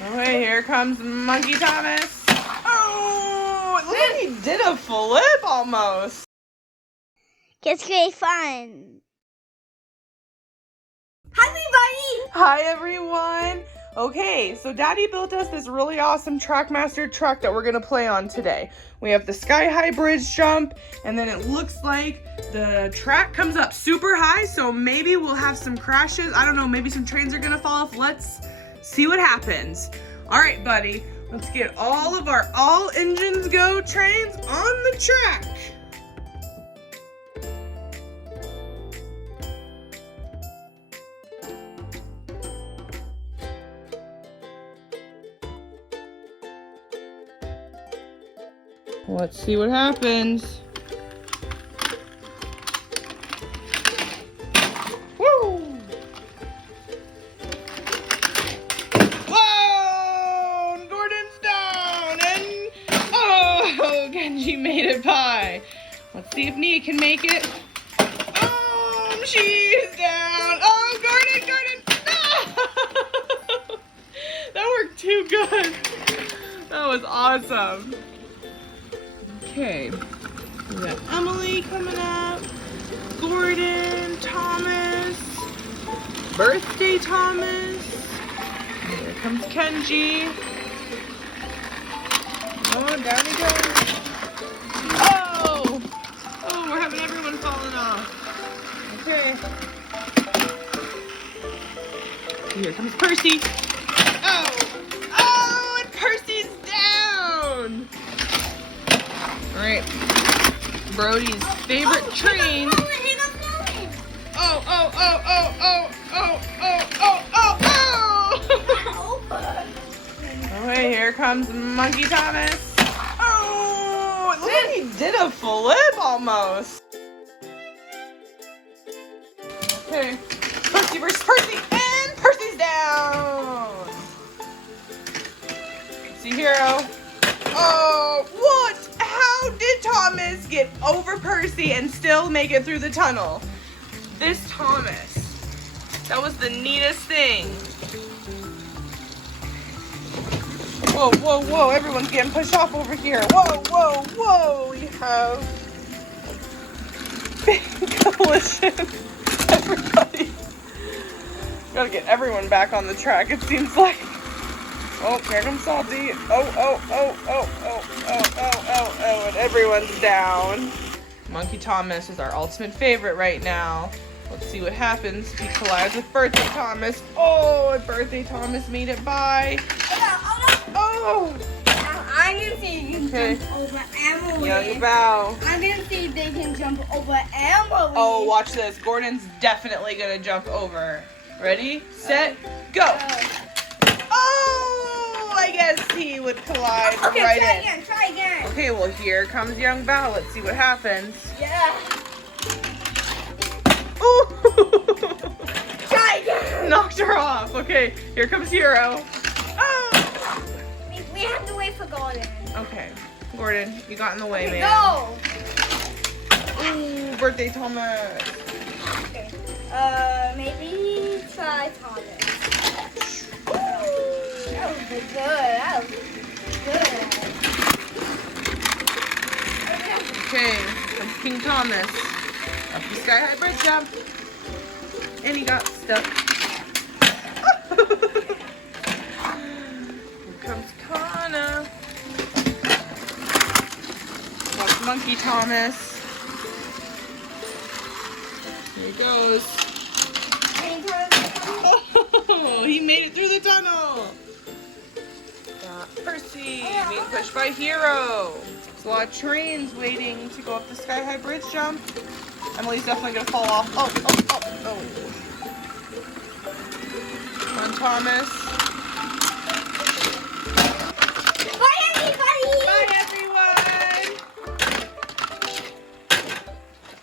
Okay, here comes Monkey Thomas. Oh, look like he did a flip almost. It's great fun. Hi, everybody. Hi, everyone. Okay, so Daddy built us this really awesome Trackmaster truck that we're gonna play on today. We have the sky-high bridge jump, and then it looks like the track comes up super high, so maybe we'll have some crashes. I don't know, maybe some trains are gonna fall off. Let's see what happens. All right, buddy, let's get all of our all engines go trains on the track. Let's see what happens. Woo! Whoa! Gordon's down, and oh, Genji made it by. Let's see if Nia can make it. Oh, she's down. Oh, Gordon! No! That worked too good. That was awesome. Okay, we got Emily coming up, Gordon, Thomas, birthday Thomas, here comes Kenji. Oh, down he goes. Oh, we're having everyone falling off. Okay. Here comes Percy. Oh, and Percy's down. All right, Brody's favorite train. Okay, here comes Monkey Thomas. Oh, it looked like he did a flip almost. Okay, Percy versus Percy, and Percy's down. See Hero. Oh, what? How did Thomas get over Percy and still make it through the tunnel? This Thomas. That was the neatest thing. Whoa, whoa, whoa. Everyone's getting pushed off over here. Whoa, whoa, whoa. We have big collision. Everybody. Gotta get everyone back on the track, it seems like. Oh, here comes Salty. And everyone's down. Monkey Thomas is our ultimate favorite right now. Let's see what happens. He collides with Birthday Thomas. Oh, and Birthday Thomas made it by. Oh! I'm gonna see if you can jump over Emily. Young Bow. I'm gonna see if they can jump over Emily. Oh, watch this. Gordon's definitely gonna jump over. Ready, set, go. Oh, I guess he would collide okay, right in. Try again. Okay, well, here comes Young Bao. Let's see what happens. Yeah. Ooh! Try again. Knocked her off. Okay, here comes Hero. Oh! We have to wait for Gordon. Okay, Gordon, you got in the way, Okay, man. go. Ooh, Birthday Thomas. Okay. Maybe try Thomas. That was good. That was good. Okay, comes King Thomas. Up the Sky High Bridge jump. And he got stuck. Here comes Kana. Watch Monkey Thomas. Here he goes. Oh, he made it through the tunnel. Got Percy being pushed by Hero. There's a lot of trains waiting to go up the Sky High Bridge jump. Emily's definitely gonna fall off. Oh. Come on, Thomas.